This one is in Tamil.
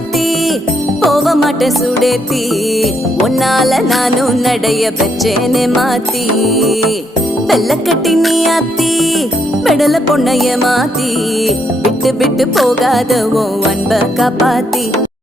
மாத்தி போக மாட்டேன் சுடேத்தி உன்னால நானும் நடைய பெற்றேனே மாத்தி வெள்ள கட்டி நீ ஆத்தி பெடல பொண்ணைய மாத்தி விட்டு விட்டு போகாத உன் அன்ப காப்பாத்தி